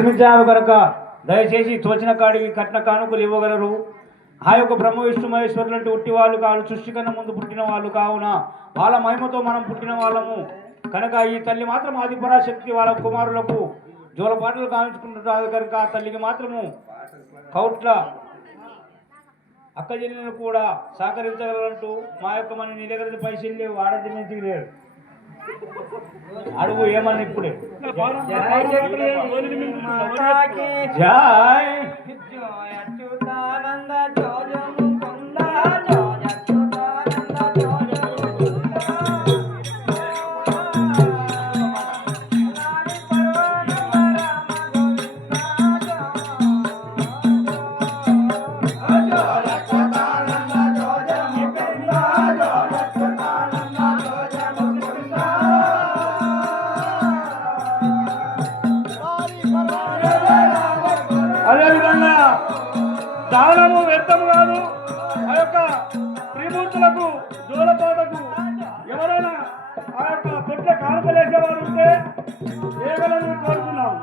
నిర్మించారు కనుక దయచేసి తోచిన కాడికి కట్న కానుకలు ఇవ్వగలరు. ఆ యొక్క బ్రహ్మ విష్ణు మహేశ్వరులు అంటే ఉట్టి వాళ్ళు కాదు, సృష్టి కన్నా ముందు పుట్టిన వాళ్ళు కావున వాళ్ళ మహిమతో మనం పుట్టిన వాళ్ళము కనుక ఈ తల్లి మాత్రం ఆదిపరాశక్తి వాళ్ళ కుమారులకు జోలపాటలు కావించుకుంటున్నారు కనుక ఆ తల్లికి మాత్రము కౌట్ల అక్క చెల్లెలను కూడా సహకరించగలంటూ మా యొక్క మన నీ దగ్గర పైసలు లేవు, ఆడది నుంచి లేరు అడుగు ఏమని ఇప్పుడే జై అదేవిధంగా దానము వ్యర్థము కాదు. ఆ యొక్క త్రిమూర్తులకు జోలపాటకు ఎవరైనా ఆ యొక్క తొట్ల కానుకలేసేవారు ఉంటే ఏగలని కోరుతున్నాం.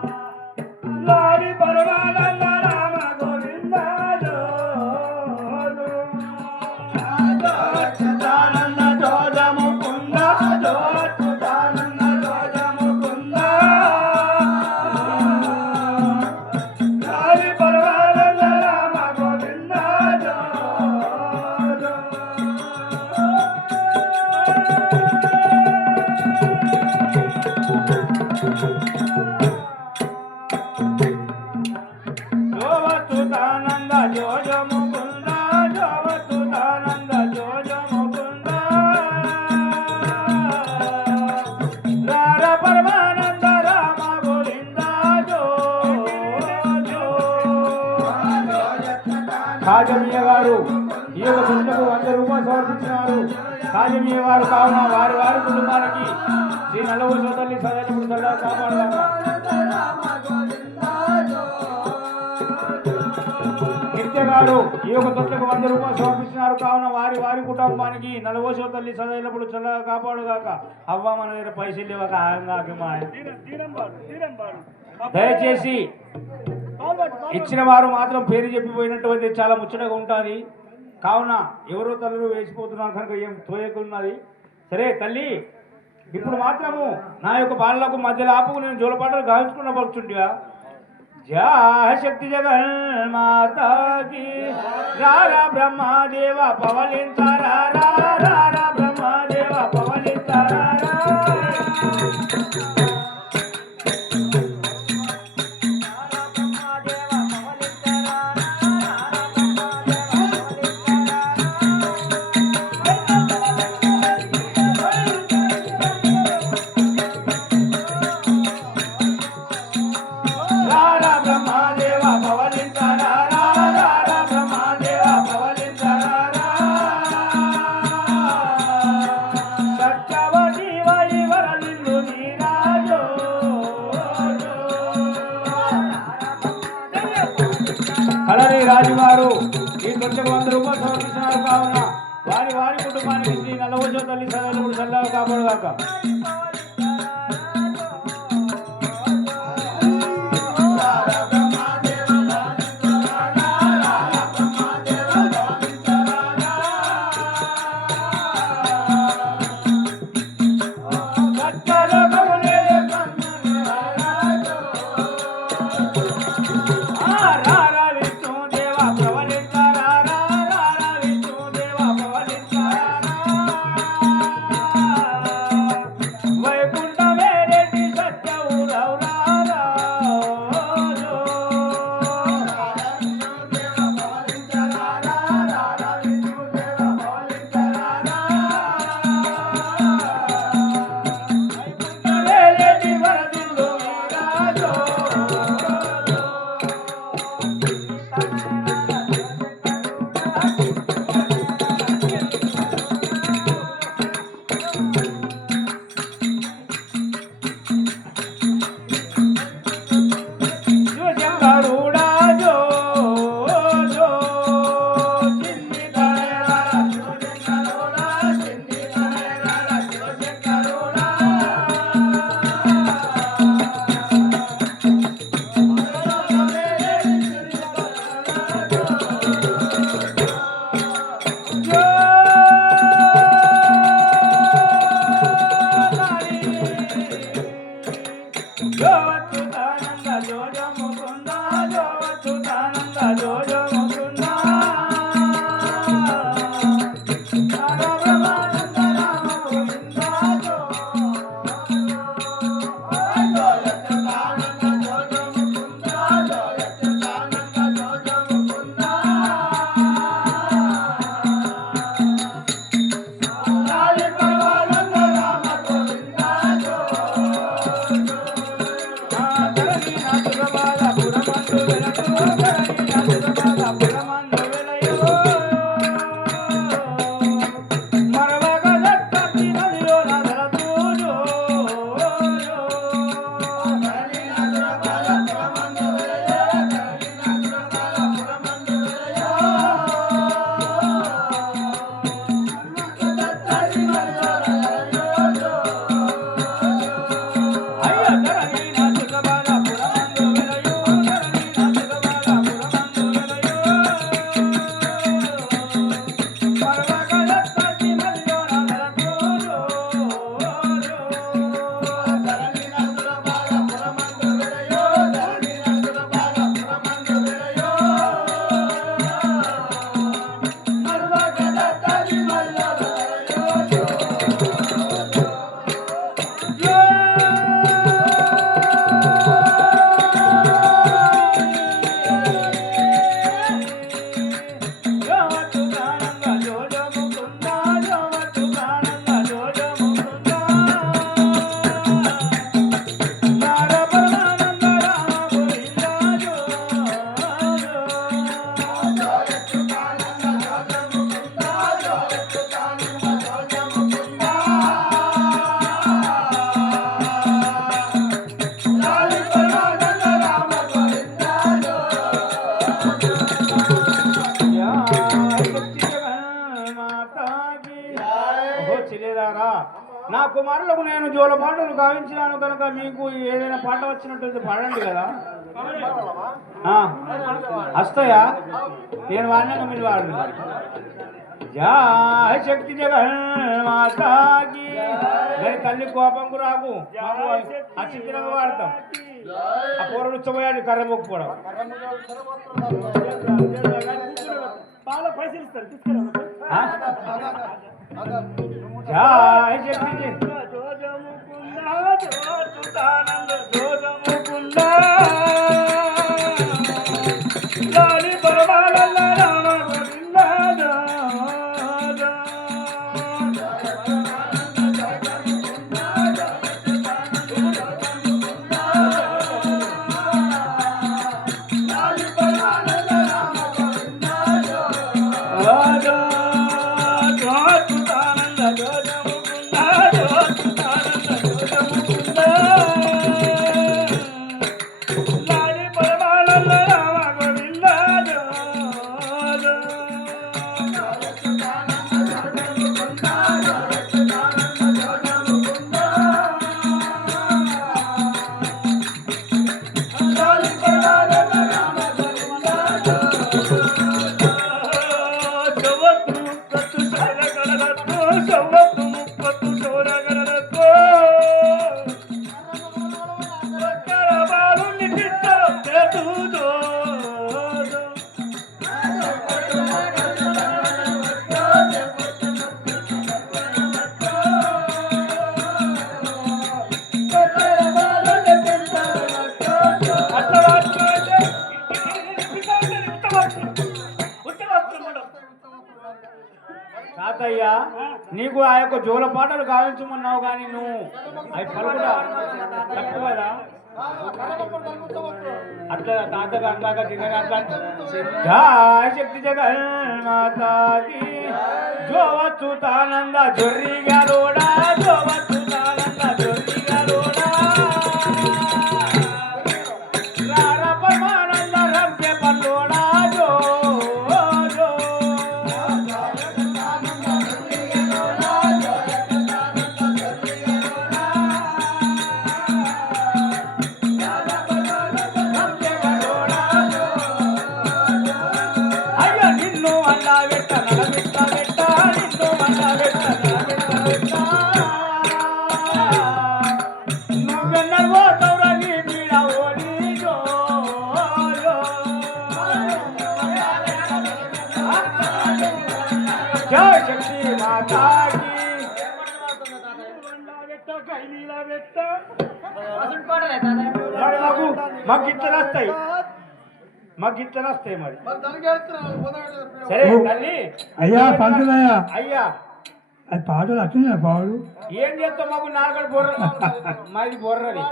లారి పరమానంద రామ గోవింద జోదానంద జోజము కుంద జోదానంద జోజము కుంద లారి పరమానంద రామ గోవింద జోవచ్యుతానంద జోజము కుంద జోవచ్యుతానంద జోజము కుంద రార పరమానంద రామ గోవింద జో కాజమయ్య గారు ఈ యొక్క పుస్తకు 100 రూపాయలు సమర్పించినారు. కాజమయ్య గారు కావున వారి వారి కుటుంబానికి శ్రీ నల్లవు సోదల్లి సదైనప్పుడు సదా కాపాడుదాకా. నిత్య గారు ఈ యొక్క తొట్టకు 100 రూపాయలు సమర్పించినారు కావున వారి వారి కుటుంబానికి నలవోసో తల్లి సదైనప్పుడు చల్లగా కాపాడుగాక. అవ్వ మన దగ్గర పైసలు లేవక దయచేసి ఇచ్చిన వారు మాత్రం పేరు చెప్పిపోయినటువంటి చాలా ముచ్చటగా ఉంటుంది కావున ఎవరో తల్లులు వేసిపోతున్నారు కనుక ఏం తోయకున్నది. సరే తల్లి, ఇప్పుడు మాత్రము నా యొక్క బాలలకు మధ్యలో ఆపుకు నేను జోలపాటలు గావించుకున్న పడుతుంటిగా. జా శక్తి జగన్మాతకి రారా బ్రహ్మదేవ పవలించారా రారా బ్రహ్మదేవ పవలించారా అలానే రాజుగారు ఈ తొట్టకు 100 రూపాయలు సమర్పించినారు కావున వారి వారి కుటుంబానికి శ్రీ నల్లవోసో తల్లి సదైనప్పుడు చల్లగా కాపాడుగాక. నా కుమారులకు నేను జోల పాటలు గావించినాను కనుక మీకు ఏదైనా పాట వచ్చినట్టు పాడండి కదా. వస్తాయా? నేను వాడినాక మీరు వాడండి. జయ శక్తి జగన్మాతాకి. దాని తల్లి కోపంకు రాకు, అచ్చితిరంగా వాడతాం. ఆ పూర్వలు ఉచ్చబోయాడు కర్ర మొక్కుపోవడం. జయ శక్తి తాతయ్య, నీకు ఆ యొక్క జోల పాటలు గావించమన్నావు కానీ నువ్వు అవి పలుకుడా తప్పు కదా. అట్లా తాతగా అందాక చిన్నగా అట్లా జయ శక్తి జగన్మాతాకి. జోవచ్చుతానంద జొర్రిగా రోడా, జోవచ్చుతానంద జొర్రిగా రోడా, రార పరమానంద రంపే పల్లోడా జో. మాకు ఇట్లా వస్తాయి, మాకు ఇట్లా వస్తాయి మరి. సరే తల్లి. అయ్యా పంతులయ్యా, అయ్యా అది పాటలు వచ్చిందా పాడు? ఏం చేస్తావు? మాకు నాలుగడు బొర్ర, మాది బొర్రది.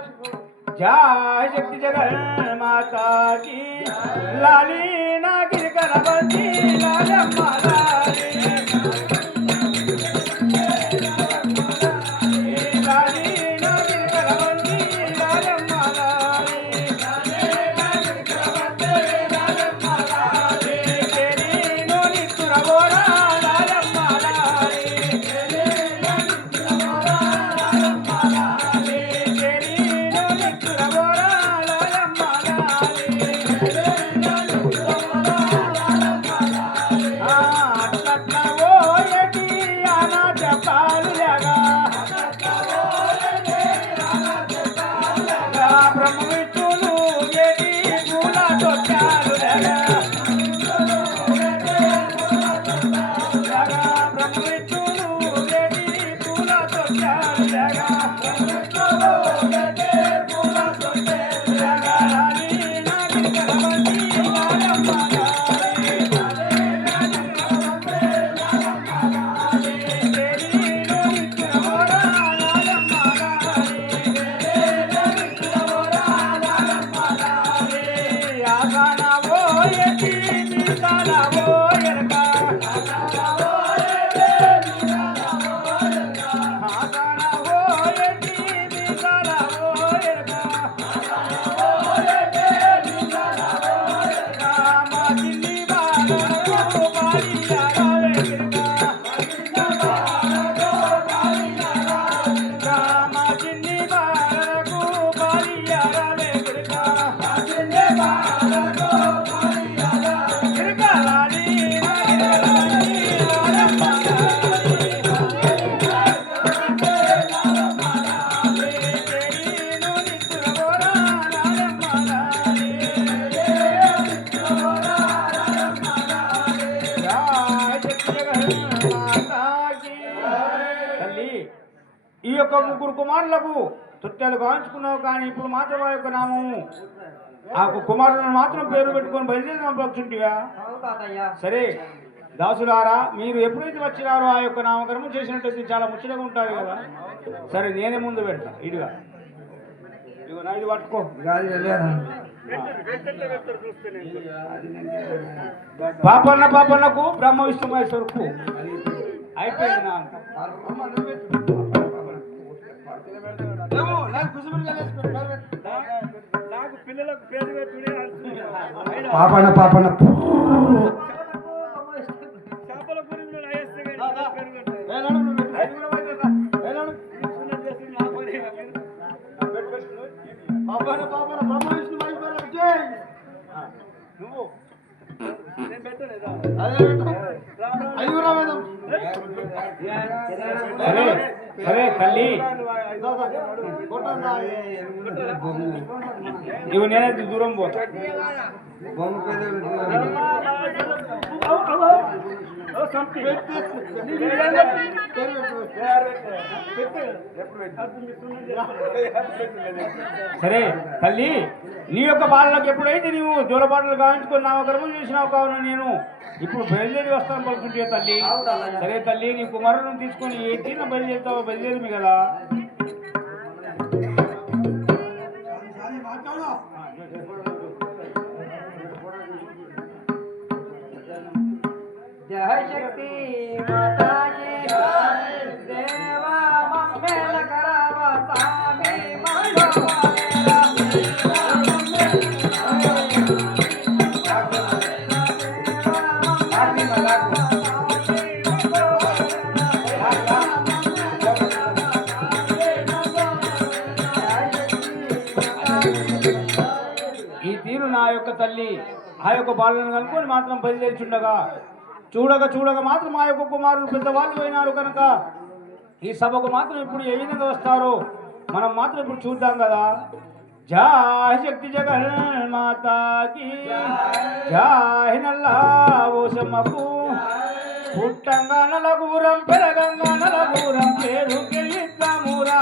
జయ శక్తి జగన్మాతాకి. లాలి నాగిరి కనబడి లాలమ్మ లాలి, లాలి నాగిరి కనబడి లాలమ్మ లాలి, కేరీను నిత్తురబోరా లాలమ్మ లాలి, కేరీను నిత్తురబోరా లాలమ్మ లాలి. యొక్క ముగ్గురు కుమారులకు తొట్టెలు గాంచుకున్నావు, కానీ ఇప్పుడు మాత్రం ఆ యొక్క నామము ఆ కుమారులను మాత్రం పేరు పెట్టుకొని బయలుదేరి పక్షుంటివా? సరే దాసులారా, మీరు ఎప్పుడైతే వచ్చినారో ఆ యొక్క నామకరణం చేసినట్టయితే చాలా ముచ్చటగా ఉంటుంది కదా. సరే నేనే ముందు పెడతా. ఇదిగా ఇదిగో నా ఇది పట్టుకో. పాపన్నకు బ్రహ్మ విష్ణు మహేశ్వరుకు అయిపోయింది నా అంత. నాకు పిల్లలకు పేరు పెట్టుకునే పాపన్న చేపల గురించి నువ్వు సరే తల్లి, ఇవి నేనైతే దూరం పోతా. సరే తల్లి, నీ యొక్క బాలలకు ఎప్పుడైతే నీవు జోలపాటలు గావించుకొని నామకరణం చేసినావు కావున నేను ఇప్పుడు బయలుదేరి వస్తాను పలుకుంటే తల్లి. సరే తల్లి, నీ కుమారులను తీసుకొని ఏ తీరున బయలుదేరుతావో బయలుదేరి కదా. जय शक्ति माता की देवा मंगल करावा स्वामी मंगलवारा ఈ తీరు నా యొక్క తల్లి ఆ యొక్క బాలను కనుక్కొని మాత్రం బయలుదేరిచుండగా చూడగా మాత్రం ఆ యొక్క కుమారులు పెద్దవాళ్ళు అయినారు కనుక ఈ సభకు మాత్రం ఇప్పుడు ఏ విధంగా వస్తారో మనం మాత్రం ఇప్పుడు చూద్దాం కదా. జై శక్తి జగన్మాతాకి జై నల్లా ఓసమ్మకు పుట్టంగా నలగూరం పెరగంగా నలగూరం పేరు గెలిద్దామురా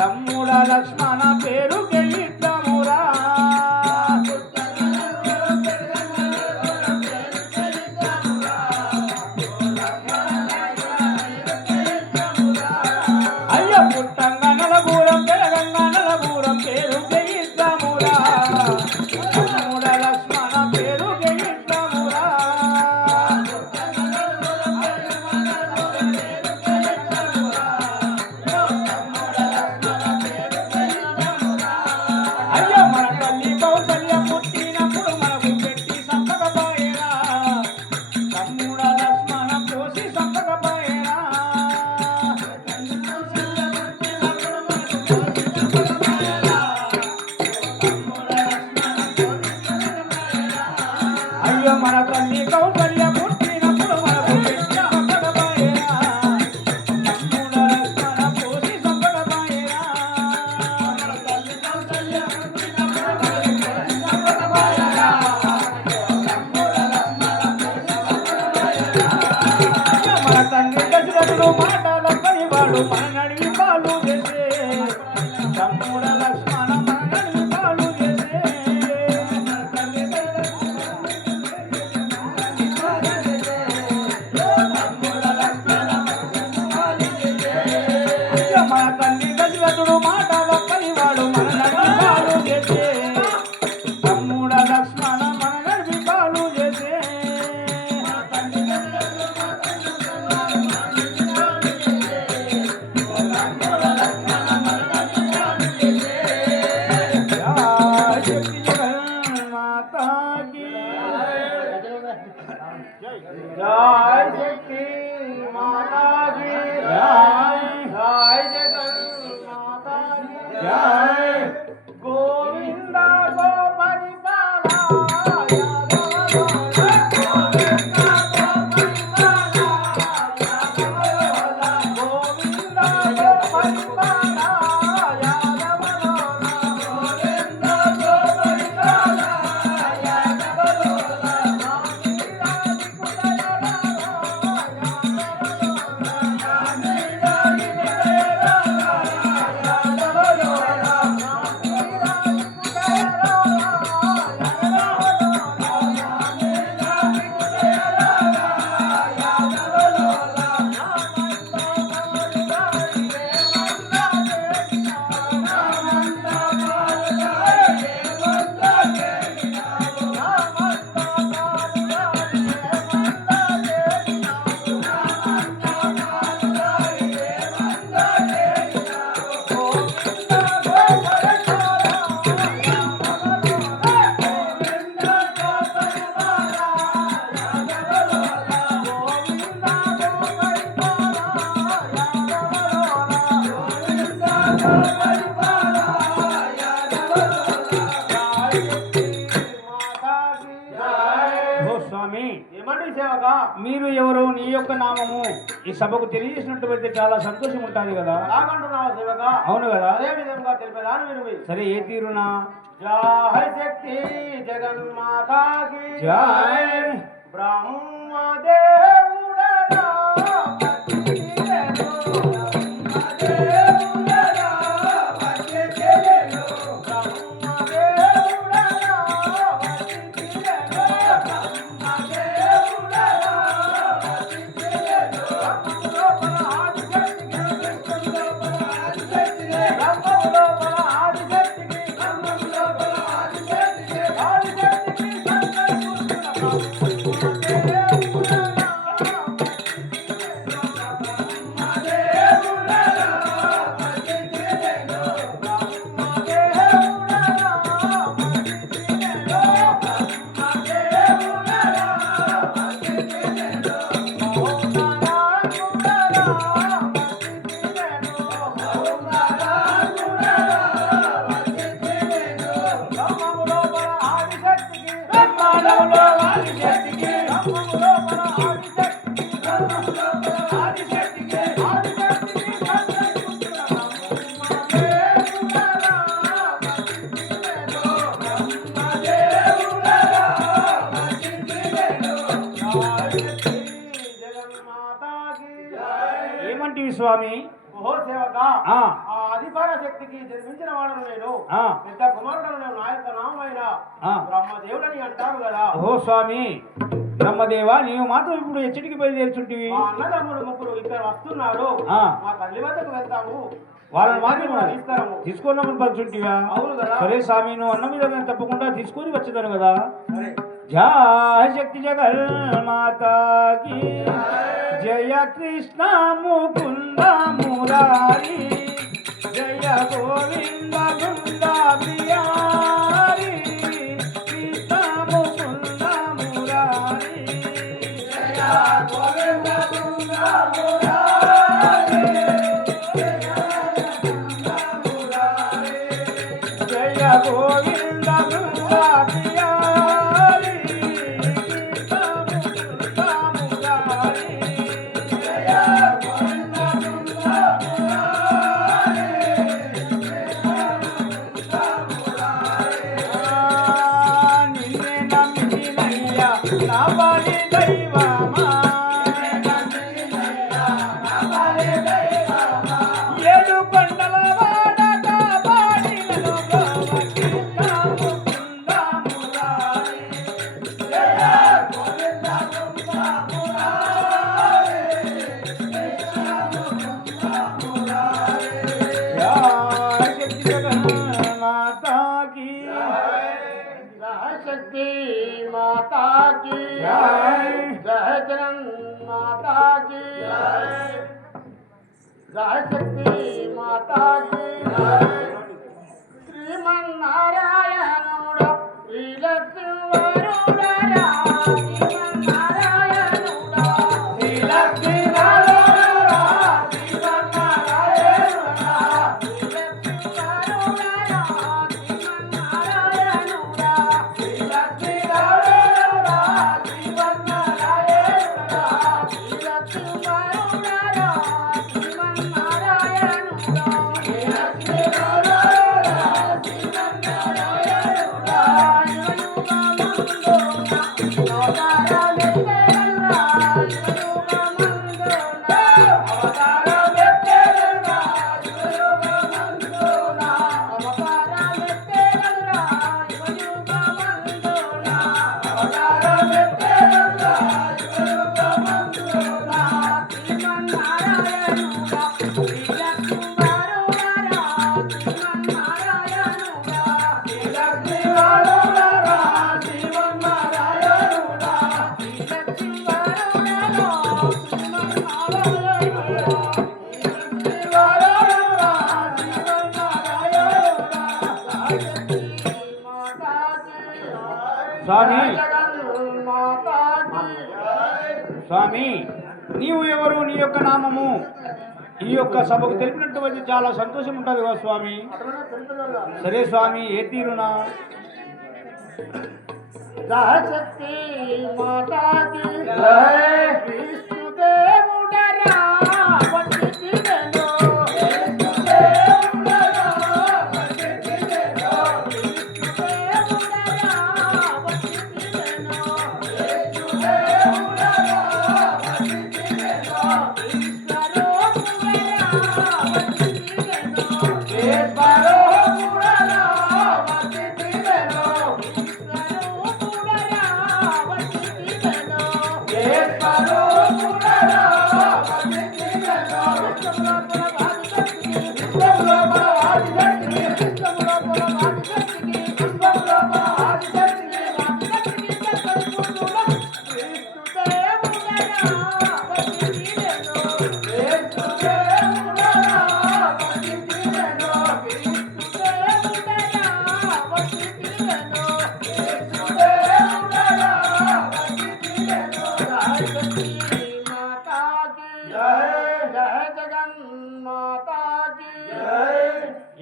తమ్ముడ లక్ష్మణ పేరు గెలిద్దామురా. మన తల్లి కౌసల్య పుట్టినప్పుడు మనకు పెట్టి సంపదపాయేనా తమ్ముడ లక్ష్మణ పోసి సంపదపాయేనా. మన తల్లి కౌసల్య పుట్టినప్పుడు మనకు పెట్టి సంపదపాయేనా తమ్ముడ లక్ష్మణ పోసి సంపదపాయేనా. మన తండ్రి దశరథుడు మాటలప్పని వాడు మన నడివి పాలు చేసే తమ్ముడ లక్ష్మణ మన నడివి పాలు చేసే. మన తండ్రి దశరథుడు మాటలప్పని వాడు మన నడివి పాలు చేసే తమ్ముడ లక్ష్మణ మన నడివి పాలు చేసే. जय शक्ति माता की जय जय जगन माता की जय गोविंदा गो परिपाला गोविंदा गो परिपाला Yeah. ఏమండి సేవగా మీరు ఎవరు నీ యొక్క నామము ఈ సభకు తెలియజేసినట్టు చాలా సంతోషం ఉంటుంది కదా. అలాగంటున్నావా సేవగా? అవును కదా. అదే విధంగా తెలిపేదాను విను. సరే ఏ తీరునా? జై శక్తి జగన్మాతాకి జై బ్రహ్మదేవుడరా ఏమంటివి స్వామి? ఓహో సేవకా, ఆ. ఆ అధికార శక్తికి జన్మించిన వాడను నేను. ఆ. పెద్ద కుమారుడను నేను. నా యొక్క నామైన ఆ. బ్రహ్మదేవుడని అంటారు కదా. ఓహో స్వామి బ్రహ్మదేవా, నీవు మాత్రం ఇప్పుడు ఎచ్చటికి బయలుదేరుచుంటివి? మా అన్నదమ్ముడు ముగ్గురు ఇద్దరు వస్తున్నారు. ఆ. మా తల్లి వద్దకు వెళ్తాము. వాళ్ళని మాత్రం తీసుకురాము. తీసుకున్నామని పలుచుంటివా? అవును కదా. సరే స్వామి, నువ్వు అన్న మీద తప్పకుండా తీసుకొని వచ్చేదాను కదా. సరే. జయ శక్తి జగన్మాతాకి జయ కృష్ణ ముకుంద మురారి జయ గోవింద బృంద బిహారి కృష్ణ ముకుంద మురారి జయ గోవింద బృంద మురారి జయ గోవింద బృంద బిహారి కృష్ణ ముకుంద మురారి జయ గోవింద బృంద మురారి నిన్నే నమ్మినయ్యా నా బలి దైవమా ఏడు కొండల వాడ కాపాడినను కృష్ణ ముకుంద మురారి జయ గోవింద బృంద మురారి శక్తి మాతాకి జయ జగన్ మాతాకి జయ శక్తి మాతాకి శ్రీమన్నారాయణుడ శ్రీలక్ష్మరుడరా శ్రీమన్నారాయణుడ శ్రీలక్ష్మరుడరా స్వామి స్వామి నీవు ఎవరు, నీ యొక్క నామము ఈ యొక్క సభకు తెలిపినటువంటి చాలా సంతోషం ఉంటుంది కదా స్వామి. సరే స్వామి ఏ తీరునా? जय शक्ति माता की जय विष्णुदेवुडरा वचितिवेनो विष्णुदेवुडरा वचितिवेनो विष्णुदेवुडरा वचितिवेनो विष्णुदेवुडरा वचितिवेनो ईश्वरो पुडरा वचितिवेनो ईश्वरो पुडरा वचितिवेनो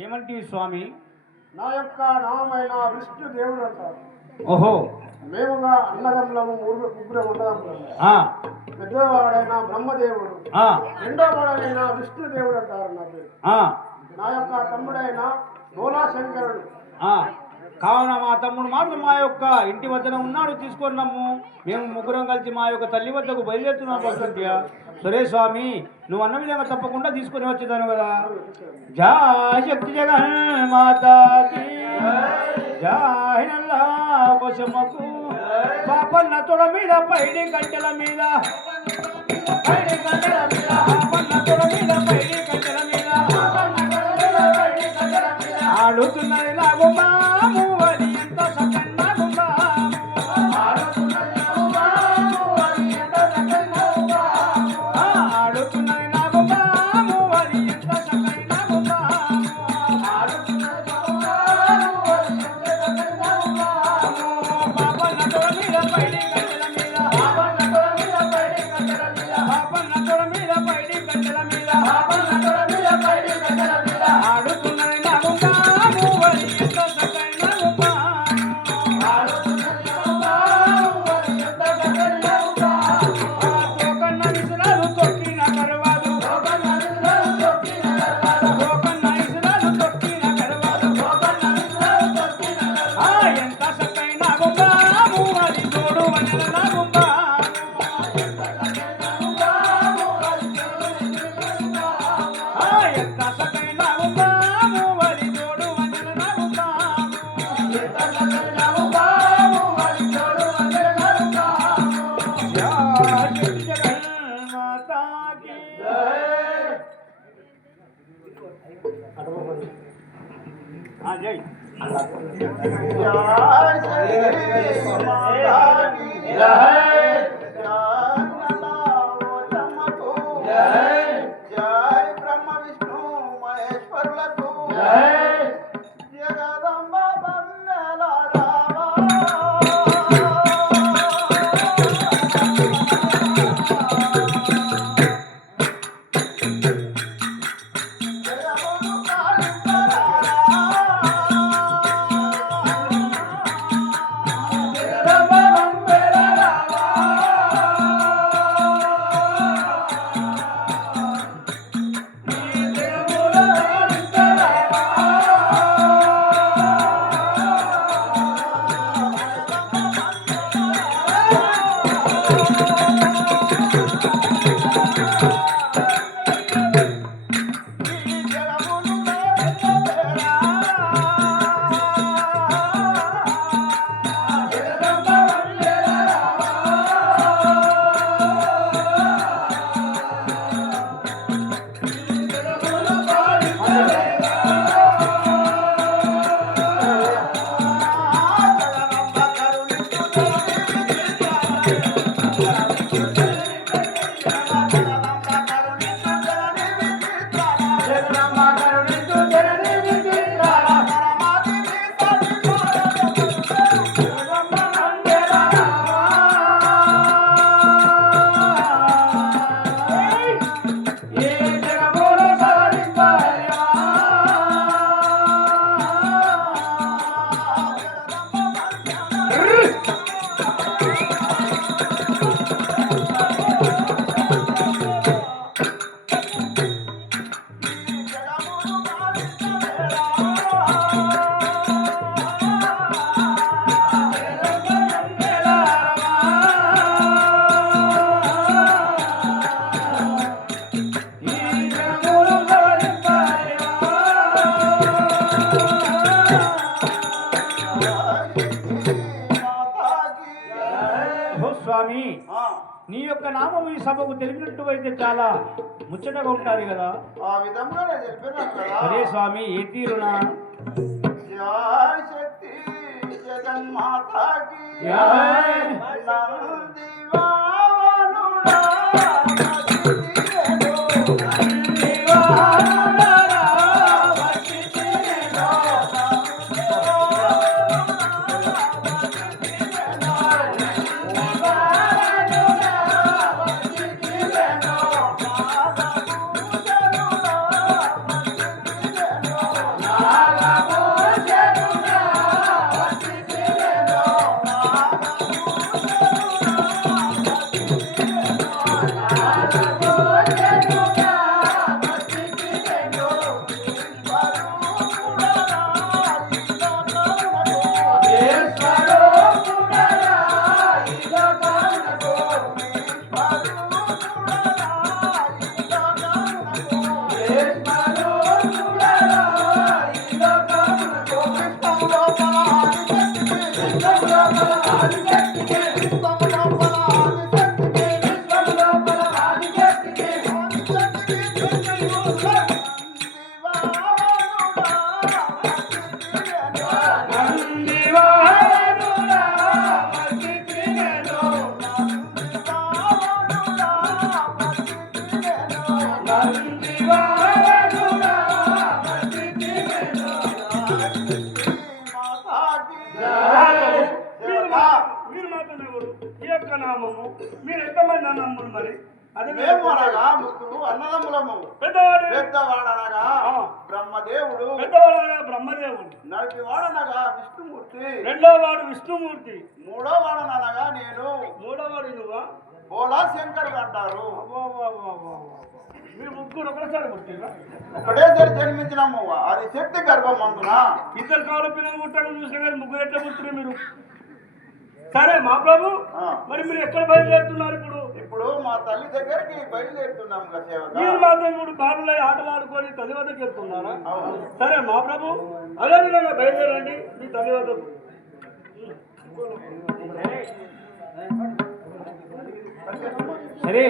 ఏమంటివి స్వామి? నా యొక్క నామైన విష్ణుదేవుడు అంటారు. ఓహో మేముగా అన్నదమ్ములము ముగ్గురు ఉన్నదమ్ములము. ఆ పెద్దవాడైన బ్రహ్మదేవుడు, ఆ రెండో వాడైన విష్ణుదేవుడు అంటారు నా పేరు. ఆ నా యొక్క తమ్ముడైన భోలాశంకరుడు. ఆ కావున మా తమ్ముడు మాత్రం మా యొక్క ఇంటి వద్దన ఉన్నాడు, తీసుకొని రమ్ము. మేము ముగ్గురం కలిసి మా యొక్క తల్లి వద్దకు బయలుదేరుతున్నాం. భక్తుత్య సరే స్వామి, నువ్వు అన్న విధంగా తప్పకుండా తీసుకొని వచ్చేదాను కదా. జా శక్తి జగన్ మాతాకి జాయ్ నల్లా వశమకు పాపన్న తొడ మీద పైడి గంటల మీద పైడి గంటల మీద పాపన్న తొడ మీద పైడి గంటల మీద ఆడుతున్నది నాకు మాము అది ఎంత సకన్నా ఆడుతున్నది నాకు మాము అది ఎంత సకన్నా ఆడుతున్నది నాకు మాము అది ఎంత సకన్నా పాపన్న తొడ మీద పైడి గంటల మీద పాపన్న తొడ మీద పైడి గంటల మీద పాపన్న తొడ మీద పైడి గంటల మీద పాపన్న తొడ మీద పైడి గంటల మీద ఆడుతున్నది నాకు మాము అది ఎంత సకన్నా ఆడుతున్నది నాకు మాము అది ఎంత సకన్నా తోకన్న విసురాలు తొక్కిన కరవాదు తోకన్న విసురాలు తొక్కిన కరవాదు తోకన్న విసురాలు తొక్కిన కరవాదు తోకన్న విసురాలు తొక్కిన కరవాదు ఎంత సకైనా గుంబాము అది తోడు వనల నా గుంబాము ఎంత సకైనా గుంబాము అది తోడు ఎంత సకైనా గుంబాము అది తోడు వనల నా గుంబాము ఎంత సకైనా గుంబాము అది తోడు వనల నా గుంబాము జై జగన్ మాతాకి జై జై బ్రహ్మ విష్ణు మహేశ్వరులకు జగదంబ బందల రావా జగమును కాలింపరారా జగదంబ బందల రావా జగమును కాలింపరారా స్వామి ఆ, నీ యొక్క నామం ఈ సభకు తెలిపినట్టు అయితే చాలా ముచ్చటగా ఉంటుంది కదా. ఆ విధంగా నేను చెప్పినాను కదా. అదే స్వామి ఏ తీరునా జయ శక్తి జగన్మాతాకి జయ. నందివానుడా మీరు మాత్రం ఎవరు? ఈ యొక్క నామము మీరు ఎంతమంది అన్నమ్ములు మరి? అది మేము అనగా ముగ్గురు అన్నదమ్ములము. పెద్దవాడు పెద్దవాడనగా బ్రహ్మదేవుడు, పెద్దవాడనగా బ్రహ్మదేవుడు, నడిపివాడనగా విష్ణుమూర్తి, రెండో వాడు విష్ణుమూర్తి, మూడో వాడనగా నేను మూడోవాడు నువ్వా? బోలా శంకరుడు అంటారు. మీరు ముగ్గురు ఒకసారి పుట్టిరా? ఒకటేసారి జన్మించినాము. అది శక్తి గర్భమందున ఇద్దరు కాళ్ళ పిల్లలు పుట్టాను చూసిన కానీ ముగ్గురు ఎట్లా పుట్టిన మీరు? సరే మా ప్రభు, మరి మీరు ఎక్కడ బయలుదేరుతున్నారు ఇప్పుడు? ఇప్పుడు మా తల్లి దగ్గరికి బయలుదేరుతున్నాము కదా సేవగా. మీరు మాత్రం ఇప్పుడు బాలులై ఆటలు ఆడుకొని తల్లి వద్దకు వెళ్తున్నారా? అవును. సరే మా ప్రభు, అదే విధంగా బయలుదేరండి మీ తల్లి వద్దకు. సరే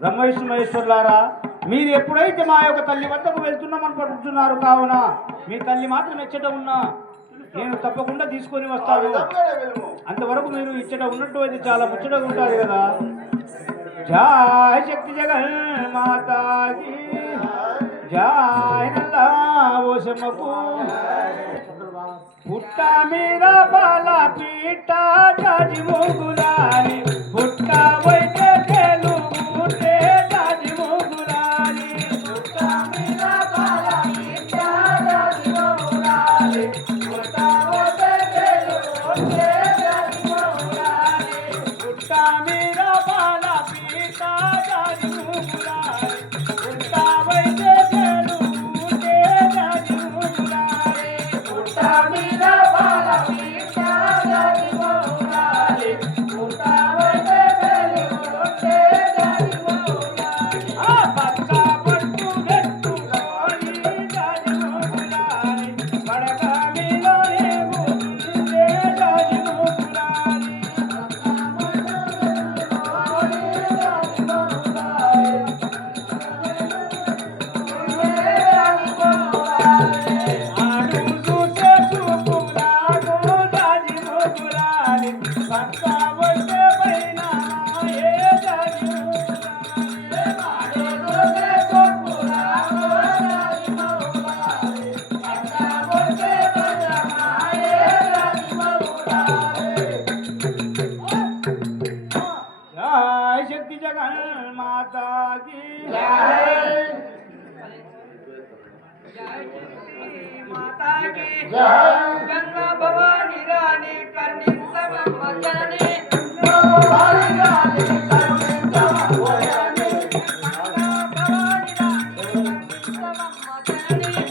బ్రహ్మ విష్ణు మహేశ్వరులారా, మీరు ఎప్పుడైతే మా యొక్క తల్లి వద్దకు వెళ్తున్నామని పడుతున్నారు కావున మీ తల్లి మాత్రం ఎచ్చట ఉన్నా నేను తప్పకుండా తీసుకొని ఆ వస్తాను. విధంగానే వెళ్ళము. అంతవరకు మీరు ఇచ్చట ఉన్నట్టు అయితే చాలా ముచ్చటగా ఉంటుంది కదా. జయ శక్తి జగన్ మాతాకి జయ నల్లా ఓషమ్మకు పుట్ట మీద పాల పీట జాజి ముగులాని పుట్ట వైతే తెలుగుతే జాజి ముగులాని పుట్ట మీద పాల పీట జాజి ముగులాని పుట్ట వైతే తెలుగుతే జాజి ముగులాని పుట్ట మీద పాల పీట జాజి ముగులాని పుట్ట వైతే తెలుగుతే జాజి ముగులాని పుట్ట మీద పాల పీట జాజి ముగులాని పుట్ట వైతే తెలుగుతే జాజి ముగులాని ఆ పచ్చ పట్టు నెట్టులోని జాజి ముగులాని పడక మీదనే ముగులే జాజి ముగులాని ఆడు చూసే చూపులాగో జాజి ముగులాని పక్క వచ్చే పైన ఏ జాజి ముగులాని ఆడు చూసే చూపులాగో జాజి ముగులాని పక్క వచ్చే పైన ఏ జాజి ముగులాని జయ శక్తి జగన్ మాతాకి గంగా భవాని రాణి కర్ణించమ్మ జనని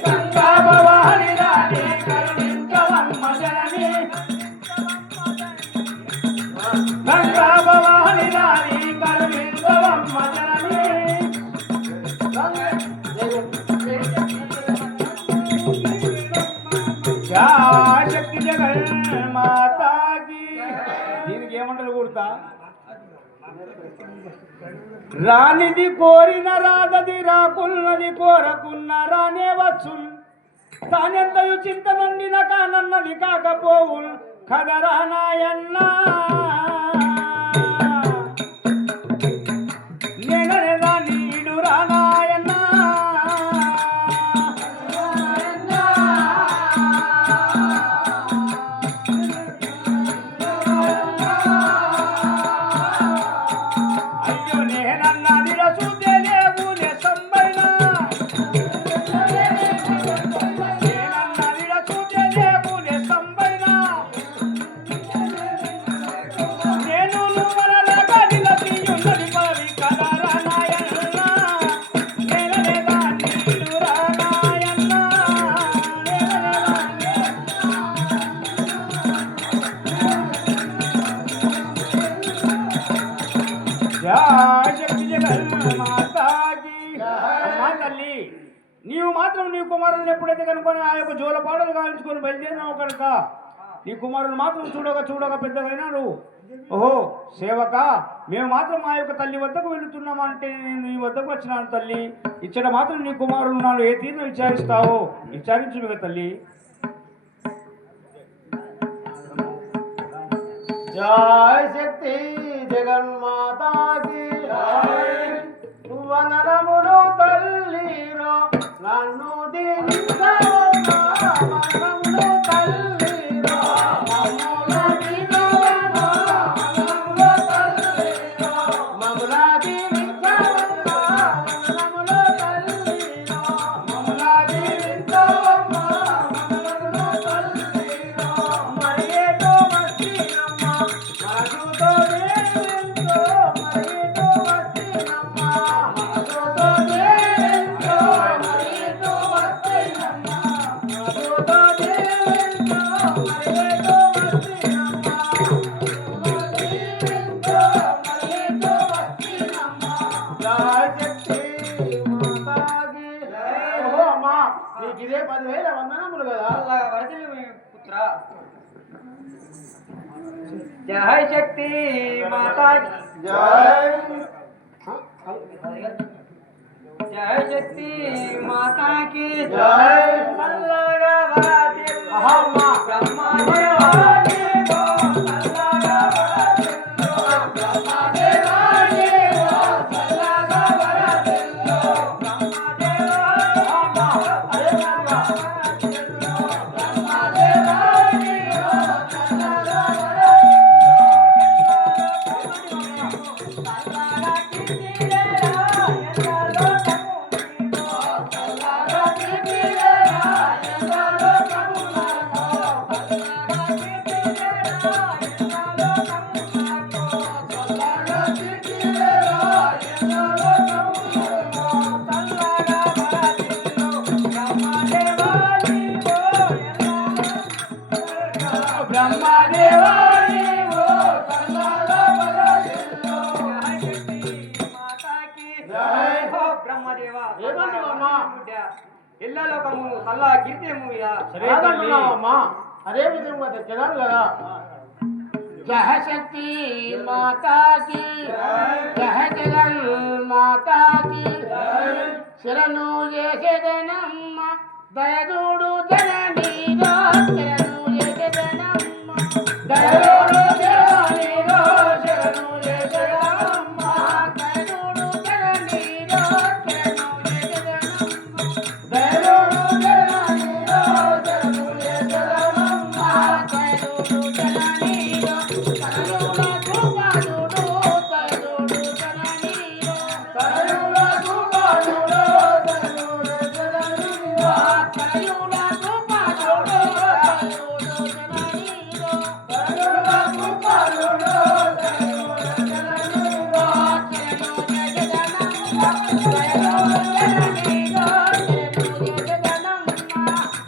గంగా భవాని రాణి కరుణించవమ్మ జనని గంగా భవాని రాణి కరుణించవమ్మ జనని జయ శక్తి జగన్ మాతాకి దీనికి ఏమంటారు కూడతా రానిది కోరిన రాదది రాకున్నది కోరకున్న రానే వచ్చు తానెంతయు చింత నుండిన కానన్నది కాకపోవు కదరా నాయన్నా నేననేదా నీడు రానాయన్నా అయ్యో నేనన్నది రసూతే లేవు నెసంబైనా నేనన్నది రసూతే లేవు నెసంబైనా నేను నువ్వనలాగా నిలసియున్నది పవి కదరా నాయన్నా నేననేదా నీడు రానాయన్నా అమ్మా తల్లి నీవు మాత్రం నీ కుమారుని ఎప్పుడైతే కనుకొని ఆ యొక్క జోల పాటలు గావించుకొని బయలుదేరినావు కనుక నీ కుమారుని మాత్రం చూడక పెద్దగైనాడు ఓహో సేవక మేము మాత్రం మా యొక్క తల్లి వద్దకు వెళుతున్నామంటే నేను నీ వద్దకు వచ్చినాను తల్లి ఇచ్చట మాత్రం నీ కుమారులు నాడు ఏ తీరును విచారిస్తావో విచారించు తల్లి జయ శక్తి జగన్మాతాకి వందనములు తల్లిరో నన్ను దీవించవమ్మా వందనములు తల్లిరో మమ్ముల దీవించవమ్మా వందనములు తల్లిరో మమ్ముల దీవించవమ్మా వందనములు తల్లిరో మమ్ముల దీవించవమ్మా వందనములు తల్లిరో మరియేటో వచ్చినమ్మా మనసుతో దేవించో మరియేటో వచ్చినమ్మా మనసుతో దేవించో మరియేటో వచ్చినమ్మా మనసుతో దేవించో మరియేటో వచ్చినమ్మా దేవించో మరియేటో వచ్చినమ్మా జయ శక్తి మాతాకి ఓహో అమ్మా నీకు ఇదే 10,000 వందనములు కదా పుత్ర జయ శక్తి మాతా జయ శక్తి మాతాకి జయ చల్లగా వరాది అహమ్మా బ్రహ్మదేవాని ఓ చల్లగా వరాదిల్లో బ్రహ్మదేవాని ఓ చల్లగా వరాదిల్లో బ్రహ్మదేవాని అమ్మా అదే మాదిగా బ్రహ్మదేవాని ఓ చల్లగా బ్రహ్మదేవాని ఓ చల్లగా వరాదిల్లో బ్రహ్మదేవ ఏమంటున్నావమ్మా? ఇళ్ళలోకము సల్లా కీర్తేము సరే తల్లి అమ్మా అదే విధంగా తెచ్చాను కదా జయ శక్తి మాతాకి జయ జగన్ మాతాకి శరణు చేసేదనమ్మ దయదూడు జననీరో శరణు చేసేదనమ్మ దయదూడు జననీరో శరణు చేసేదనమ్మ దయదూడు జననీరో శరణు చేసేదనమ్మ దయదూడు జననీరో శరణు చేసేదనమ్మ దయదూడు జననీరో కరుణ కృపాలుడు దయదూడు జననీరో కరుణ కృపాలుడు దయదూడు జననీరో కరుణ కృపాలుడు దయదూడు జననీరో కరుణ కృపాలుడు దయదూడు జననీరో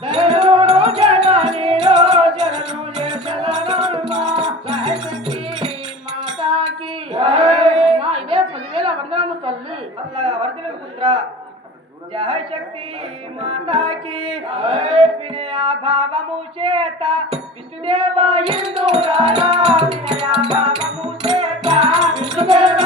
దయదూడు జననీరో శరణు చేసేదనమ్మ జయ శక్తి మాతాకి అమ్మా ఇదే 10,000 వందనము తల్లి వర్ధన పుత్ర జయ శక్తి మాతాకి వినయ భావము చేత విష్ణుదేవ ఇందు రారా వినయ భావము చేత విష్ణుదేవ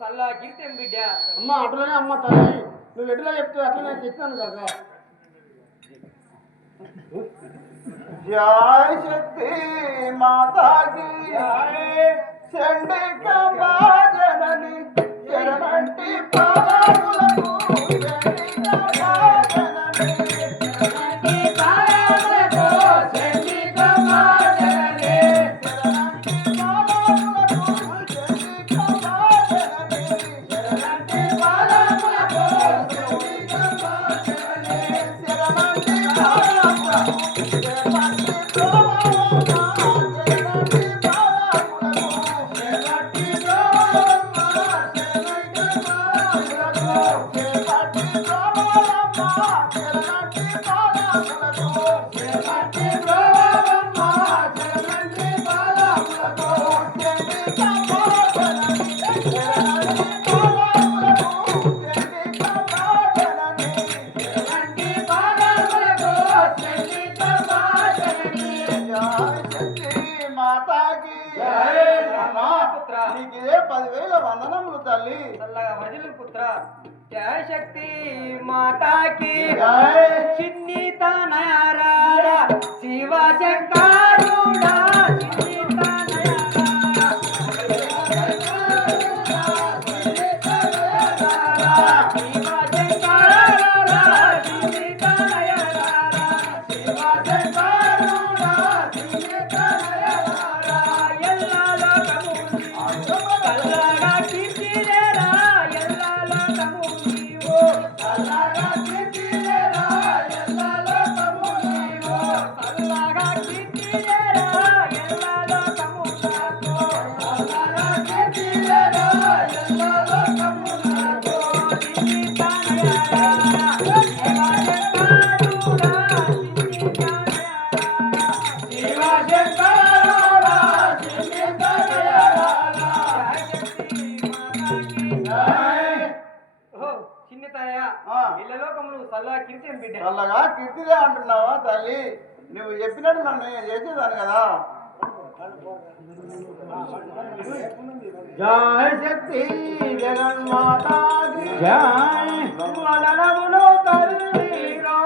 సల్లా కీర్తి బిడ్డ అమ్మ అట్లనే అమ్మ తల్లి నువ్వు ఎట్లా చెప్తే అట్లనే తెచ్చాను కదా. जय शक्ति माता की चंडिका जननी चरणंटी पादमुలకు चंडिका जननी चरणंटी पादములకు चंडिका जननी चरणंटी पादములకు चंडिका जननी चरणंटी पादमुలకు चंडिका जननी चरणंटी నీకిదే 10,000 వందనములు తల్లి. చల్లగా వదిలు పుత్ర. జయ శక్తి మాతాకి చిన్ని తనయారా శివ శంకరుడా చిన్ని తనయారా శివ శంకరుడా చిన్ని తనయారా శివ శంకరుడా చిన్ని తనయారా ఎల్లా లోకము చల్లగా కీర్తిలేరా ఎల్లా లోకము నీవు చల్లగా కీర్తిలేరా ఎల్లా లోకము నీవు చల్లగా కీర్తిలేరా ఎల్లా లోకము నాకు చల్లగా కీర్తిలేరా ఎల్లా లోకము నాకు చిన్ని తనయారా శివ శంకరుడా చిన్ని తనయారా చిన్నతనయ ఇళ్ళ లోకములు సల్లా కీర్తి బిడ్డ చల్లగా కీర్తిలే అంటున్నావా తల్లి? నువ్వు చెప్పినట్టు నన్ను చేసేదాన్ని కదా. జయ శక్తి జగన్మాతా జై వదనములు తల్లిరో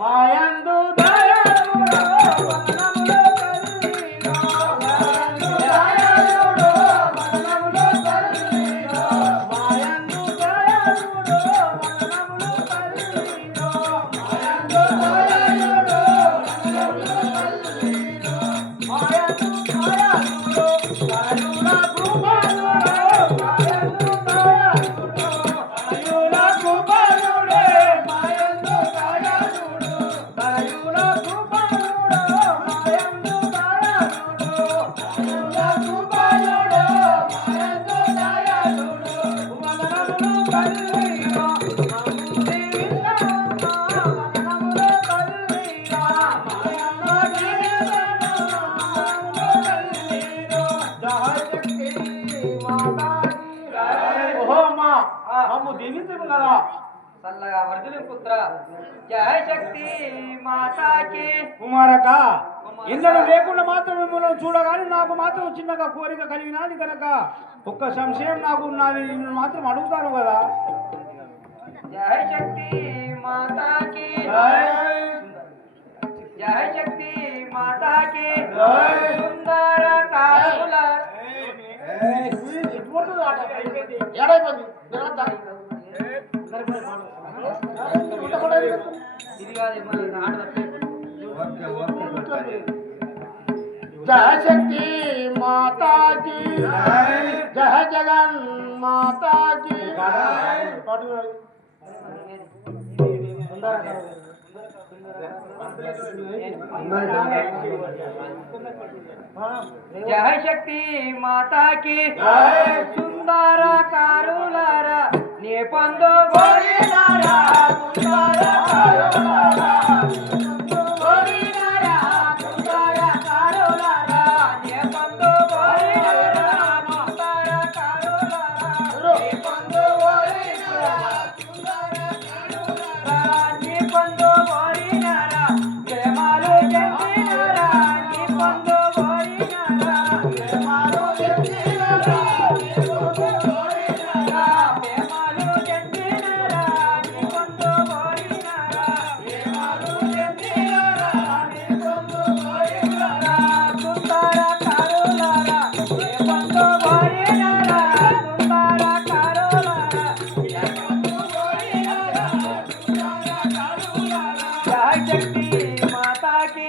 మాయందు దయములో వదనములు తల్లిరో మాయందు దయములో వదనములు తల్లిరో మాయందు దయములో వదనములు తల్లిరో మాయందు దయములో వదనములు తల్లిరో మాయందు దయములో కరుణ కృపలో మాయందు దయములో కరుణ కృపలోనే మాయందు దయములో కరుణ కృపలో మాయందు దయములో కరుణ కృపలోనే మాయందు దయములో వదనములు తల్లిరో అమ్ముని విల్లమ్మ వదనములు తల్లిరో మాయమ్మ గిరిజమ్మ వదనములు తల్లిరో జయ శక్తి మాతాజీ ఓహో అమ్మా మమ్ము దీవించము కదా. చల్లగా వర్ధులు పుత్ర. జయ శక్తి మాతాకి కుమారక ఎన్నడూ లేకుండా మాత్రం మిమ్మల్ని చూడగానే నాకు మాత్రం చిన్నగా కోరిక కలిగినది కనుక ఒక్క సంశయం నాకు ఉన్నది, నిన్ను మాత్రం అడుగుతాను కదా. జయ శక్తి మాతాకి జయ శక్తి మాతాకి సుందర కారుల ఏడైపోయింది ఇది కాదు మళ్ళీ ఆట జయ శక్తి మాతాజీ జయ జగన్ మాతాజీ జయ శక్తి మాతాకి సుందర కారులారా నే పొందు గోరిలారా సుందర కారులారా గోరిలారా సుందర కారులారా నే పొందు గోరిలారా సుందర కారులారా నే పొందు గోరిలారా సుందర కారులారా నే పొందు గోరిలారా ప్రేమాలు చెందినారా నీ పొందు గోరిలారా ప్రేమాలు చెందినారా నీ పొందు గోరిలారా మాతాకి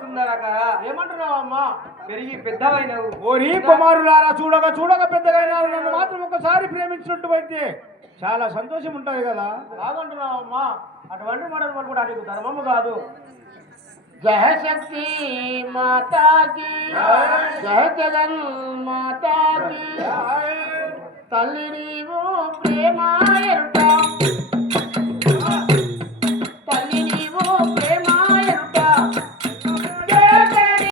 సుందరకార ఏమంటున్నావు అమ్మా? పెరిగి పెద్దవైనవు. ఓరి కుమారులారా, చూడగా చూడగా పెద్దగా నన్ను మాత్రం ఒకసారి ప్రేమించినట్టు చాలా సంతోషం ఉంటది కదా. రాదంటున్నావు అమ్మా? అటువంటి మాటలు పడుకుంటా నీకు ధర్మము కాదు. జయ శక్తి మాతాకి, జయ జగన్ మాతాకి, తల్లి నీవు ప్రేమ ఎరుట